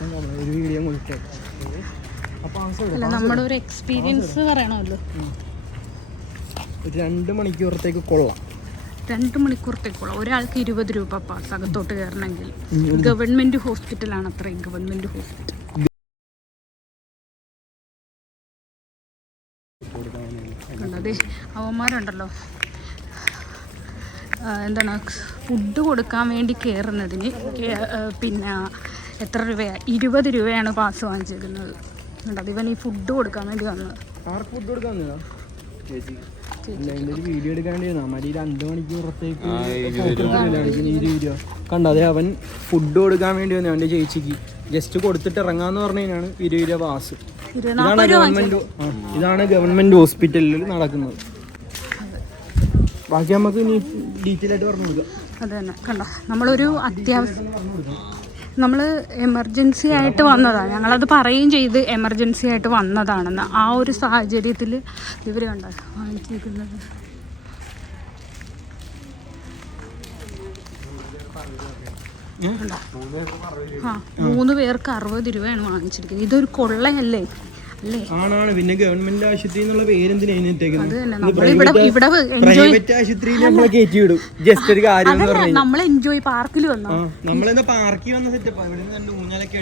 ഒരു വീഡിയോ അപ്പോൾ അല്ല നമ്മുടെ ഒരു എക്സ്പീരിയൻസ് പറയണമല്ലോ. ഒരു രണ്ട് മണിക്കൂറത്തേക്ക് കൊള്ളാം. രണ്ട് മണിക്കൂറത്തേക്കുള്ള ഒരാൾക്ക് ഇരുപത് രൂപ പാസ് അകത്തോട്ട് കയറണമെങ്കിൽ ഗവൺമെന്റ് ഹോസ്പിറ്റലാണ് അത്രയും ഗവൺമെന്റ് ഹോസ്പിറ്റൽ അതെ അവന്മാരുണ്ടല്ലോ. എന്താണ് ഫുഡ് കൊടുക്കാൻ വേണ്ടി കയറുന്നതിന് പിന്നെ എത്ര രൂപയാണ് ഇരുപത് രൂപയാണ് പാസ് വാങ്ങിച്ചിരിക്കുന്നത്. അത് ഇവൻ ഈ ഫുഡ് കൊടുക്കാൻ വേണ്ടി വന്നത്. ആർക്ക് ഫുഡ് കൊടുക്കാൻ വീഡിയോ എടുക്കാണ്ട് മതി രണ്ട് മണിക്കൂറത്തേക്ക് ഇരുപത് രൂപ. കണ്ടോ അതെ അവൻ ഫുഡ് കൊടുക്കാൻ വേണ്ടി വന്നു അവന്റെ ചേച്ചിക്ക്. ജസ്റ്റ് കൊടുത്തിട്ട് ഇറങ്ങാന്ന് പറഞ്ഞതിനാണ് ഇരുപത് രൂപ പാസ്. ഇതാണ് ഗവൺമെന്റ് ഇതാണ് ഗവൺമെന്റ് ഹോസ്പിറ്റലിൽ നടക്കുന്നത്. ബാക്കി നമുക്ക് ഇനി ഡീറ്റെയിൽ ആയിട്ട് പറഞ്ഞു കൊടുക്കാം. അത് തന്നെ. കണ്ടോ? നമ്മളൊരു അത്യാവശ്യം നമ്മൾ എമർജൻസി ആയിട്ട് വന്നതാണ്. ഞങ്ങളത് പറയുകയും ചെയ്ത് എമർജൻസി ആയിട്ട് വന്നതാണെന്ന്. ആ ഒരു സാഹചര്യത്തിൽ ഇവർ കണ്ടോ? വാങ്ങിച്ചിരിക്കുന്നത് ആ മൂന്ന് പേർക്ക് അറുപത് രൂപയാണ് വാങ്ങിച്ചിരിക്കുന്നത്. ഇതൊരു കൊള്ളയല്ലേ? ആണാണ്. പിന്നെ ഗവൺമെന്റ് ആശുപത്രി എന്നുള്ള പേരെന്തിനാ അതിന് അത് ഇട്ടേക്കുന്നത് ഇവിടെ എൻജോയ് പ്രൈവറ്റ് ആശുപതിയിൽ നമ്മളെ കയറ്റി വിടും ജസ്റ്റ് ഒരു കാര്യം നമ്മൾ എൻജോയ് പാർക്കിൽ വന്നോ? നമ്മളെന്താ സെറ്റപ്പ് ഇവിടെ നിന്ന് രണ്ട് ഊഞ്ഞാലൊക്കെ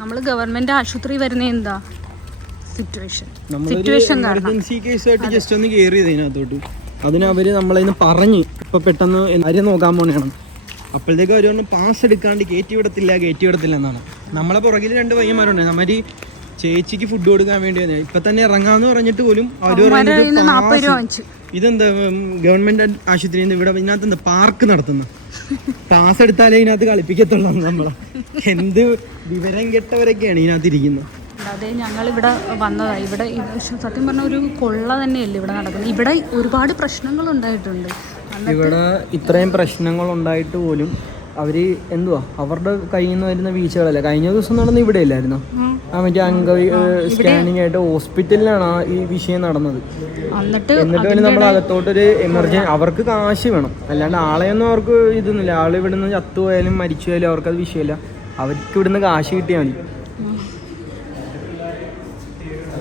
നമ്മൾ ഗവൺമെന്റ് ആശുപത്രി വരുന്ന എന്താ? സിറ്റുവേഷൻ സിറ്റുവേഷൻ കേസ് ആയിട്ട് ജസ്റ്റ് ഒന്ന് കയറി അതിനകത്തോട്ട് അതിനവര് നമ്മളെ നമ്മളതിന് പറഞ്ഞ് ഇപ്പൊ പെട്ടെന്ന് ആരും നോക്കാൻ പോണെയാണ് അപ്പോഴത്തേക്ക് അവരൊന്നും പാസ് എടുക്കാണ്ട് കയറ്റി വിടത്തില്ല കയറ്റി വിടത്തില്ല എന്നാണ്. നമ്മളെ പുറകിൽ രണ്ട് പയ്യന്മാരുണ്ട്. നമ്മര് ചേച്ചിക്ക് ഫുഡ് കൊടുക്കാൻ വേണ്ടി വന്നേ. ഇപ്പൊ തന്നെ ഇറങ്ങാന്ന് പറഞ്ഞിട്ട് പോലും അവർ പറയുന്നത് ഇതെന്താ ഗവൺമെന്റ് ആശുപത്രിയിൽ നിന്ന് ഇവിടെ ഇതിനകത്ത് എന്താ പാർക്ക് നടത്തുന്ന? പാസ് എടുത്താലേ ഇതിനകത്ത് കളിപ്പിക്കത്തുള്ളൂ നമ്മളെ. എന്ത് വിവരം കെട്ടവരൊക്കെയാണ് ഇതിനകത്ത് ഇരിക്കുന്നത് അതെ ഞങ്ങൾ ഇവിടെ വന്നതായി ഇവിടെ സത്യം പറഞ്ഞ ഒരു കൊള്ള തന്നെയല്ലേ ഇവിടെ നടക്കുന്നത്. ഇവിടെ ഒരുപാട് പ്രശ്നങ്ങൾ ഉണ്ടായിട്ടുണ്ട്. ഇവിടെ ഇത്രയും പ്രശ്നങ്ങൾ ഉണ്ടായിട്ട് പോലും അവർ എന്തുവാ അവരുടെ കയ്യിൽ നിന്ന് വരുന്ന വീഴ്ചകളല്ല? കഴിഞ്ഞ ദിവസം നടന്ന ഇവിടെ ഇല്ലായിരുന്നു. ആ. മറ്റേ അംഗ സ്കാനിങ് ആയിട്ട് ഹോസ്പിറ്റലിലാണ് ആ ഈ വിഷയം നടന്നത്. എന്നിട്ട് പിന്നെ നമ്മൾ അകത്തോട്ടൊരു എമർജൻസി അവർക്ക് കാശ് വേണം. അല്ലാണ്ട് ആളെയൊന്നും അവർക്ക് ഇതൊന്നുമില്ല. ആൾ ഇവിടുന്ന് ചത്തുപോയാലും മരിച്ചു പോയാലും അവർക്കത് വിഷയമില്ല. അവർക്ക് ഇവിടുന്ന് കാശ് കിട്ടിയാൽ മതി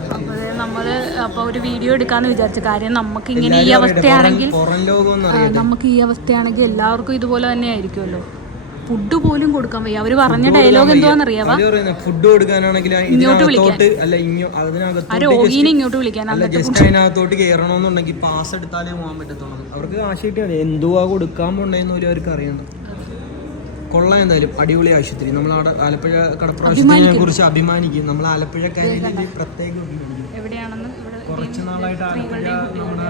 അപ്പോൾ നമ്മൾ അപ്പോൾ ഒരു വീഡിയോ എടുക്കാന്ന് വിചാരിച്ചു കാര്യം നമുക്ക് ഇങ്ങനെ ഈ അവസ്ഥയാണെങ്കിൽ നമുക്ക് ഈ അവസ്ഥയാണെങ്കിൽ എല്ലാവർക്കും ഇതുപോലെ തന്നെ ആയിരിക്കുമല്ലോ ഫുഡ് പോലും കൊടുക്കാൻ വയ്യ. അവർ പറഞ്ഞ ഡയലോഗ് എന്തോന്നറിയാവാ ഫുഡ് കൊടുക്കാനാണെങ്കിൽ ഇങ്ങോട്ട് അല്ല ആ രോഗീനെ ഇങ്ങോട്ട് വിളിക്കാൻ. അതിനകത്തോട്ട് കയറണമെന്നുണ്ടെങ്കിൽ പാസ് എടുത്താലേ പോകാൻ പറ്റത്തുള്ളൂ. അവർക്ക് കാശ് കിട്ടിയാൽ എന്തുവാ കൊടുക്കാൻ പോണ്ടെന്ന് പോലും അവർക്ക് അറിയണം കൊള്ളാം എന്തായാലും. അടിപൊളി ആശുപത്രി. നമ്മൾ അവിടെ ആലപ്പുഴ കടപ്പുറ ആശുപത്രിയെ കുറിച്ച് അഭിമാനിക്കും. നമ്മൾ ആലപ്പുഴക്കാരെ പ്രത്യേകം എവിടെയാണ്? കുറച്ച് നാളായിട്ട് ആലപ്പുഴ നമ്മുടെ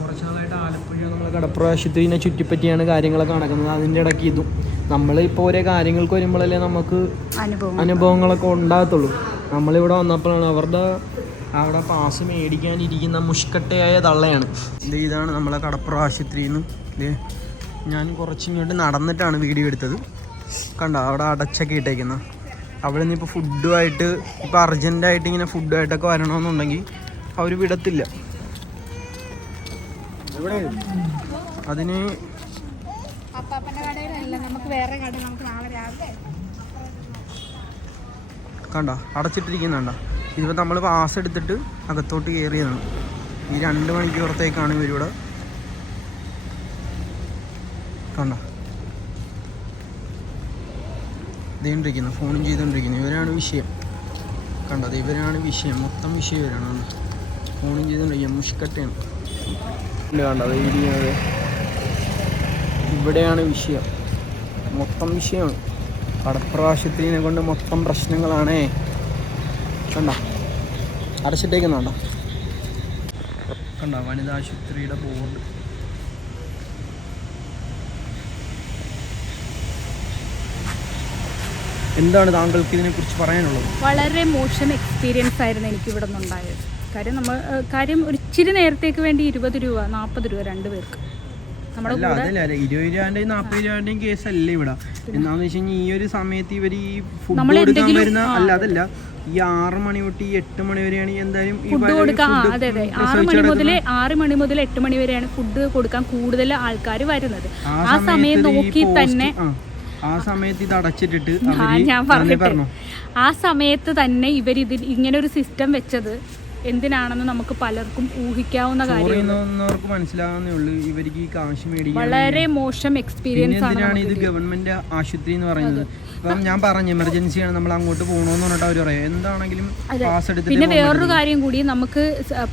കുറച്ച് നാളായിട്ട് ആലപ്പുഴ നമ്മൾ കടപ്പുറ ആശുപത്രിനെ ചുറ്റിപ്പറ്റിയാണ് കാര്യങ്ങളൊക്കെ നടക്കുന്നത്. അതിന്റെ ഇടയ്ക്ക് ഇതും. നമ്മൾ ഇപ്പോൾ ഓരോ കാര്യങ്ങൾക്ക് വരുമ്പോഴല്ലേ നമുക്ക് അനുഭവം അനുഭവങ്ങളൊക്കെ ഉണ്ടാകത്തുള്ളൂ. നമ്മളിവിടെ വന്നപ്പോഴാണ് അവരുടെ അവിടെ പാസ് മേടിക്കാനിരിക്കുന്ന മുഷ്കട്ടയായ തള്ളയാണ്. ഇത് ഇതാണ് നമ്മളെ കടപ്പുറ ആശുപത്രിയിൽ നിന്ന് ഞാൻ കുറച്ചിങ്ങോട്ട് നടന്നിട്ടാണ് വീഡിയോ എടുത്തത്. കണ്ടോ അവിടെ അടച്ചൊക്കെ ഇട്ടേക്കുന്നത് അവിടെ നിന്ന് ഇപ്പോൾ ഫുഡുമായിട്ട് ഇപ്പോൾ അർജന്റായിട്ട് ഇങ്ങനെ ഫുഡുമായിട്ടൊക്കെ വരണമെന്നുണ്ടെങ്കിൽ അവർ വിടത്തില്ല. അതിന് കണ്ടോ? അടച്ചിട്ടിരിക്കുന്നുണ്ടോ. ഇതിപ്പോൾ നമ്മൾ പാസ് എടുത്തിട്ട് അകത്തോട്ട് കയറിയതാണ് ഈ രണ്ട് മണിക്കൂറത്തേക്കാണ് ഇവരിവിടെ കണ്ടോ? ഇതേണ്ടിരിക്കുന്നു ഫോണും ചെയ്തുകൊണ്ടിരിക്കുന്നു ഇവരാണ് വിഷയം. കണ്ടത് ഇവരാണ് വിഷയം. മൊത്തം വിഷയം ഇവരാണ്. കണ്ടോ. ഫോണും ചെയ്തുകൊണ്ടിരിക്കുക മുഷ്കട്ടയാണ് കണ്ടത് ഇരിക്കുന്നത് ഇവിടെയാണ് വിഷയം. മൊത്തം വിഷയമാണ്. കടപ്രാവശ്യത്തിനെ കൊണ്ട് മൊത്തം പ്രശ്നങ്ങളാണേ. കണ്ട? അടച്ചിട്ടേക്കുന്ന കണ്ട? വനിതാ ആശുപത്രിയുടെ ബോർഡ്. എന്താണ് താങ്കൾക്ക് ഇതിനെക്കുറിച്ച് പറയാനുള്ളത്? വളരെ മോശം എക്സ്പീരിയൻസ് ആയിരുന്നു എനിക്ക് ഇവിടെ നിന്നുണ്ടായത് കാര്യം നമ്മൾ കാര്യം ഒരു ഇച്ചിരി നേരത്തേക്ക് വേണ്ടി ഇരുപത് രൂപ നാൽപ്പത് രൂപ രണ്ട് പേർക്ക്. അല്ല അതല്ല കേസ് അല്ല ഇവിടെ. എന്താണെന്ന് വെച്ച് കഴിഞ്ഞാൽ ഈ ഒരു സമയത്ത് ഇവർ ഈ ഫുഡ് കൊടുക്കാൻ വരുന്ന അല്ല അതല്ല ഈ ആറ് മണി തൊട്ട് ഈ എട്ട് മണി വരെയാണ് എന്തായാലും ഫുഡ് കൊടുക്കാൻ അതെ അതെ. ആറ് മണി മുതൽ ആറ് മണി മുതൽ എട്ട് മണി വരെയാണ് ഫുഡ് കൊടുക്കാൻ കൂടുതൽ ആൾക്കാർ വരുന്നത്. ആ സമയം നോക്കി തന്നെ ആ, സമയത്ത് ഇത് അടച്ചിട്ടിട്ട് ഞാൻ പറഞ്ഞു. ആ സമയത്ത് തന്നെ ഇവർ ഇങ്ങനെ ഒരു സിസ്റ്റം വെച്ചത് എന്തിനാണെന്ന് നമുക്ക് പലർക്കും ഊഹിക്കാവുന്ന കാര്യം ചോറിയുന്നവർക്ക് മനസ്സിലാവുന്നേ ഉള്ളൂ. ഇവർക്ക് ഈ കാശ് മേടിക്കാൻ വളരെ മോശം എക്സ്പീരിയൻസ് ആണ് ഇത് ഗവൺമെന്റ് ആശുപത്രി എന്ന് പറയുന്നത്? ഇപ്പം ഞാൻ പറഞ്ഞു എമർജൻസിയാണ് നമ്മൾ അങ്ങോട്ട് പോകണമെന്ന് പറഞ്ഞിട്ട് അവർ പറയാം. എന്താണെങ്കിലും പാസ് പിന്നെ വേറൊരു കാര്യം കൂടി നമുക്ക്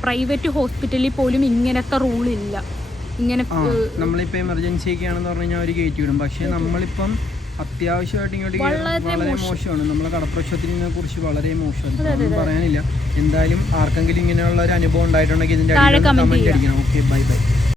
പ്രൈവറ്റ് ഹോസ്പിറ്റലിൽ പോലും ഇങ്ങനത്തെ റൂൾ ഇല്ല. ഇങ്ങനെ നമ്മളിപ്പോ എമർജൻസി ഒക്കെ ആണെന്ന് പറഞ്ഞു കഴിഞ്ഞാൽ അവർ കയറ്റി വിടും. പക്ഷെ നമ്മളിപ്പം അത്യാവശ്യമായിട്ട് ഇങ്ങോട്ട് വളരെ മോശമാണ്. നമ്മളെ കടപ്രക്ഷത്തിനെ കുറിച്ച് വളരെ മോശമാണ്. ഒന്നും പറയാനില്ല. എന്തായാലും ആർക്കെങ്കിലും ഇങ്ങനെയുള്ള ഒരു അനുഭവം ഉണ്ടായിട്ടുണ്ടെങ്കിൽ ഇതിന്റെ അടിയിൽ കമന്റ് അടിക്കണം. Okay bye bye